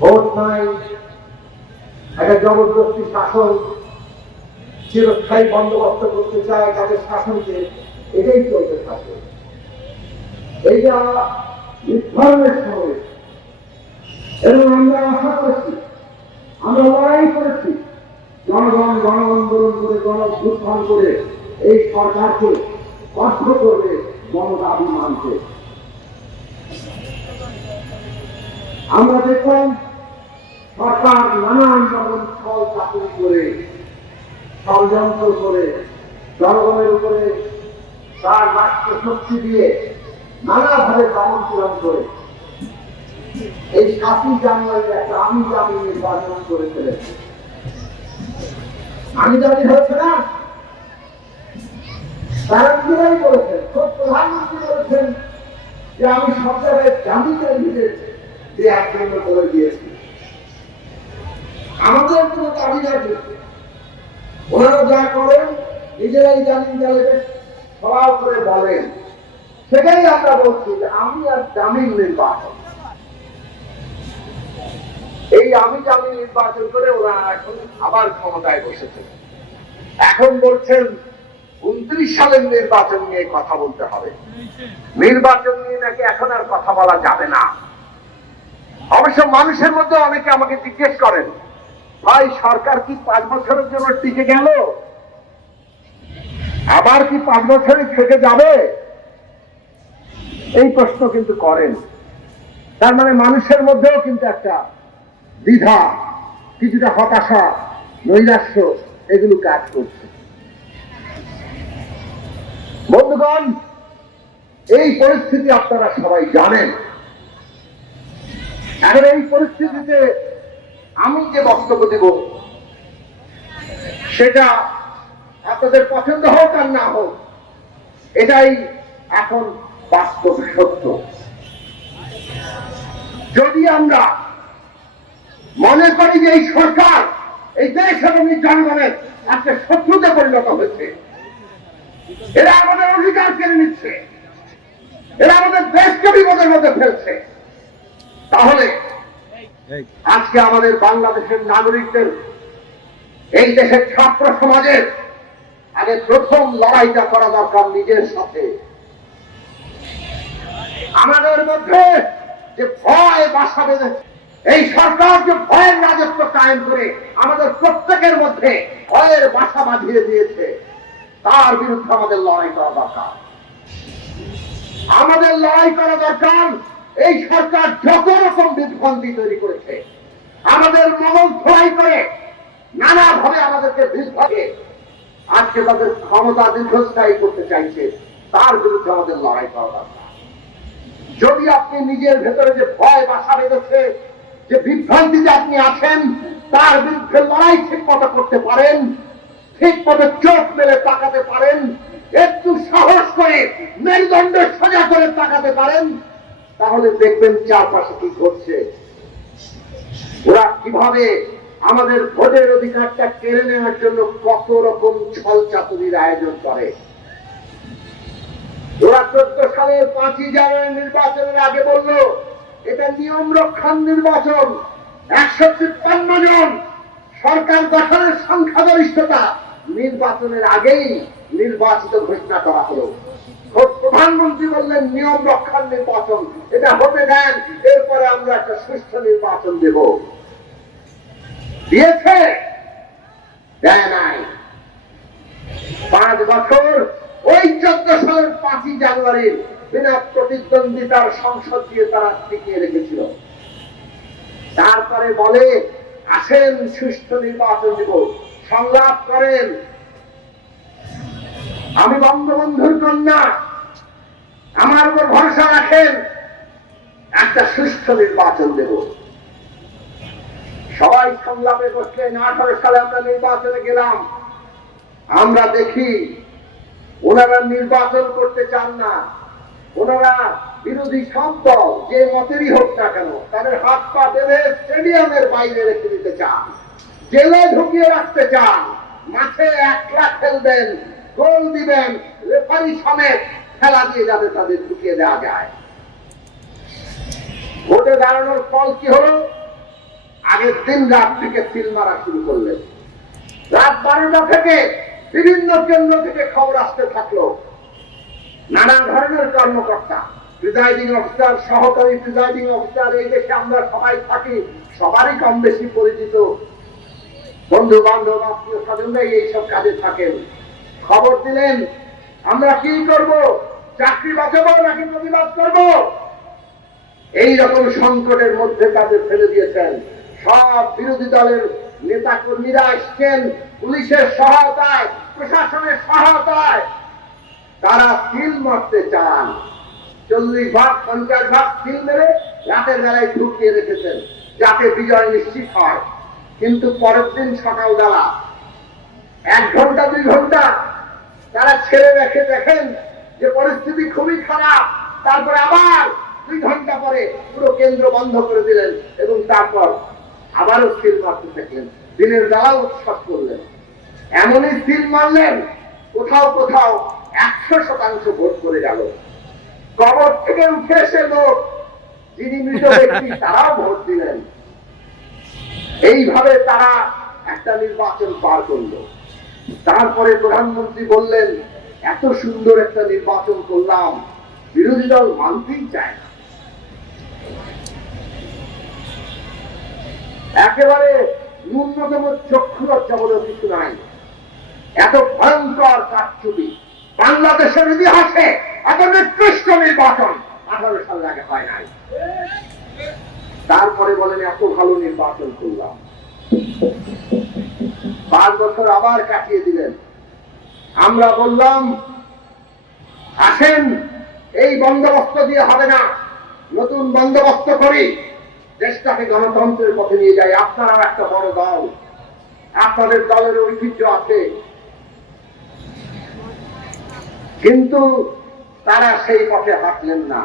Vote নাই, একটা জবরদস্তি শাসন চিরস্থায়ী বন্দোবস্ত করতে চায় তাদের শাসনকে, এটাই চলতে থাকে। এইটা নির্ধারণের সময় এবং আমরা আশা করেছি, আমরা লড়াই করেছি, জনগণ গণ আন্দোলন করে গণঅভ্যুত্থান করে এই সরকারকে বাধ্য করবে গণদাবি মানতে। আমরা দেখলাম সরকার নানান রকম ছল চাকরি করে ষড়যন্ত্র করে জনগণের উপরে তার রাষ্ট্র শক্তি দিয়ে নানাভাবে দমন পীড়ন করে এই 7ই জানুয়ারি একটা আমি দামি নির্বাচন করে ফেলেছে। আমি দাবি হয়েছে না, তারা নিজেরাই বলেছেন, প্রধানমন্ত্রী বলেছেন যে আমি সব জায়গায় জামি ক্যান্ডিডেট যে একজন্য করে দিয়েছি। আমাদের কোনো দাবি আছে, ওনারা যা করেন নিজেরাই জামিন ক্যান্ডিডেট সবাই করে বলেন, সেটাই আমরা বলছি যে আমি আর জামিন নির্বাচন, এই আমি জামিন নির্বাচন করে ওরা এখন আবার ক্ষমতায় বসেছে। এখন বলছেন 29 সালের নির্বাচন নিয়ে কথা বলতে হবে, নির্বাচন নিয়ে নাকি এখন আর কথা বলা যাবে না। অবশ্য মানুষের মধ্যে অনেকে আমাকে জিজ্ঞেস করেন, ভাই সরকার কি 5 বছরের জন্য টিকে গেল, আবার কি 5 বছরই থেকে যাবে, এই প্রশ্ন কিন্তু করেন। তার মানে মানুষের মধ্যেও কিন্তু একটা দ্বিধা, কিছুটা হতাশা, নৈরাশ্য এগুলো কাজ করছে। বন্ধুগণ, এই পরিস্থিতি আপনারা সবাই জানেন। এখন এই পরিস্থিতিতে আমি যে বক্তব্য দেব সেটা আপনাদের পছন্দ হোক আর না হোক, এটাই এখন বাস্তব সত্য। যদি আমরা মনে করি যে এই সরকার এই দেশ এবং এই জনগণের একটা শত্রুতে পরিণত হয়েছে, এরা আমাদের অধিকার কেড়ে নিচ্ছে, এরা আমাদের দেশকে বিপদের মধ্যে ফেলছে, তাহলে আজকে আমাদের বাংলাদেশের নাগরিকদের, এই দেশের ছাত্র সমাজের আগে প্রথম লড়াইটা করা দরকার নিজের সাথে। আমাদের মধ্যে যে ভয় বাসা বেঁধেছে, এই সরকার যে ভয়ের রাজত্ব কায়েম করে আমাদের প্রত্যেকের মধ্যে ভয়ের বাসা বাঁধিয়ে দিয়েছে, তার বিরুদ্ধে আমাদের লড়াই করা দরকার। আমাদের লড়াই করা দরকার। এই সরকার যত রকম বিভ্রান্তি তৈরি করেছে, আমাদের মনোল ধোলাই করে নানাভাবে আমাদেরকে বিভ্রান্তি, আজকে তাদের ক্ষমতা দীর্ঘস্থায়ী করতে চাইছে, তার বিরুদ্ধে আমাদের লড়াই করা দরকার। যদি আপনি নিজের ভেতরে যে ভয় বাসা বেঁধেছে, যে বিভ্রান্তিতে আপনি আছেন, তার বিরুদ্ধে লড়াই ঠিক মতো করতে পারেন, ঠিক মতো চোখ মেলে তাকাতে পারেন, একটু সাহস করে মেরুদণ্ড সোজা করে তাকাতে পারেন, তাহলে দেখবেন চারপাশে কি ঘটছে। ওরা কিভাবে আমাদের ভোটের অধিকারটা কেড়ে নেওয়ার জন্য কত রকম ছল চাতুরির আয়োজন করে। ওরা 14 সালের 5ই জানুয়ারি নির্বাচনের আগে বলল এটা নিয়ম রক্ষার নির্বাচন, 153 জন সরকার গঠনের সংখ্যাগরিষ্ঠতা, নির্বাচনের আগেই নির্বাচিত ঘোষণা করা হলো। প্রধানমন্ত্রী বললেন নিয়ম রক্ষার নির্বাচন, এটা হতে দেন, এরপরে আমরা একটা সুষ্ঠু নির্বাচন দেব। দিয়েছে? দেয় নাই। 5 বছর ওই 14 সালের 5ই জানুয়ারি বিনা প্রতিদ্বন্দ্বিতার সংসদ দিয়ে তারা টিকিয়ে রেখেছিল। তারপরে বলে আসেন সুষ্ঠু নির্বাচন দেব, সংলাপ করেন, আমি বঙ্গবন্ধুর কন্যা, আমার উপর ভরসা রাখেন, একটা সুষ্ঠু নির্বাচন দেব। সবাই সংলাপে বসলেন। 18 সালে আমরা নির্বাচনে গেলাম, আমরা দেখি ওনারা নির্বাচন করতে চান না। ওনারা বিরোধী সব দল যে মতেরই হোক না কেন, তাদের হাত পা বেঁধে স্টেডিয়ামের বাইরে রেখে দিতে চান, জেলে ঢুকিয়ে রাখতে চান, মাঠে একলা খেলবেন, গোল দিবেন, রেফারি সমেত খেলা দিয়ে যাতে তাদের ঢুকিয়ে দেওয়া যায়। ভোটে দাঁড়ানোর ফল কি হলো? আগের দিন রাত থেকে সিল মারা শুরু করলেন। রাত 12টা থেকে বিভিন্ন কেন্দ্র থেকে খবর আসতে থাকলো। নানা ধরনের কর্মকর্তা, প্রিজাইডিং অফিসার, সহকারী প্রিজাইডিং অফিসার, এই দেশে আমরা সবাই থাকি, সবারই কম বেশি পরিচিত বন্ধু বান্ধব আত্মীয় স্বজনরাই এইসব কাজে থাকেন। খবর দিলেন আমরা কি করব, চাকরি বাঁচাবো নাকি প্রতিবাদ করব। এই রকম সংকটের মধ্যে তাদের ফেলে দিয়েছেন। সব বিরোধী দলের নেতা কর্মীরা এসছেন পুলিশের সহায়তায়, প্রশাসনের সহায়তায়। তারা সিল মারতে চান। 40 ভাগ 50 ভাগ সিল মেরে রাতের বেলায় ঢুকিয়ে রেখেছেন যাতে বিজয় নিশ্চিত হয়। কিন্তু পরের দিন সকালবেলা 1 ঘন্টা 2 ঘন্টা তারা ছেড়ে রেখে দেখেন যে পরিস্থিতি খুবই খারাপ। তারপরে আবার 2 ঘন্টা পরে পুরো কেন্দ্র বন্ধ করে দিলেন এবং তারপর আবারও সিল মারতে থাকলেন। দিনের বেলা উৎসব করলেন। এমনই সিল মারলেন কোথাও কোথাও 100% ভোট করে গেল। কবর থেকে উঠে এসে লোক যিনি মৃত ব্যক্তি তারাও ভোট দিলেন। এইভাবে তারা একটা নির্বাচন পার করল। তারপরে প্রধানমন্ত্রী বললেন এত সুন্দর একটা নির্বাচন করলাম, বিরোধী দল মানতেই চায় না। একেবারে ন্যূনতম চক্ষু লজ্জা বলে কিছু নাই। এত ভয়ঙ্কর কারচুপি বাংলাদেশের ইতিহাসে এত নিকৃষ্ট নির্বাচন 18 সাল আগে হয় নাই। তারপরে বলেন এত ভালো নির্বাচন করলাম। 5 বছর আবার কাটিয়ে দিলেন। আমরা বললাম আসেন এই বন্দোবস্ত দিয়ে হবে না, নতুন বন্দোবস্ত করি, দেশটাকে গণতন্ত্রের পথে নিয়ে যাই। আপনারাও একটা বড় দল, আপনাদের দলের ঐতিহ্য আছে। কিন্তু তারা সেই পথে হাঁটলেন না।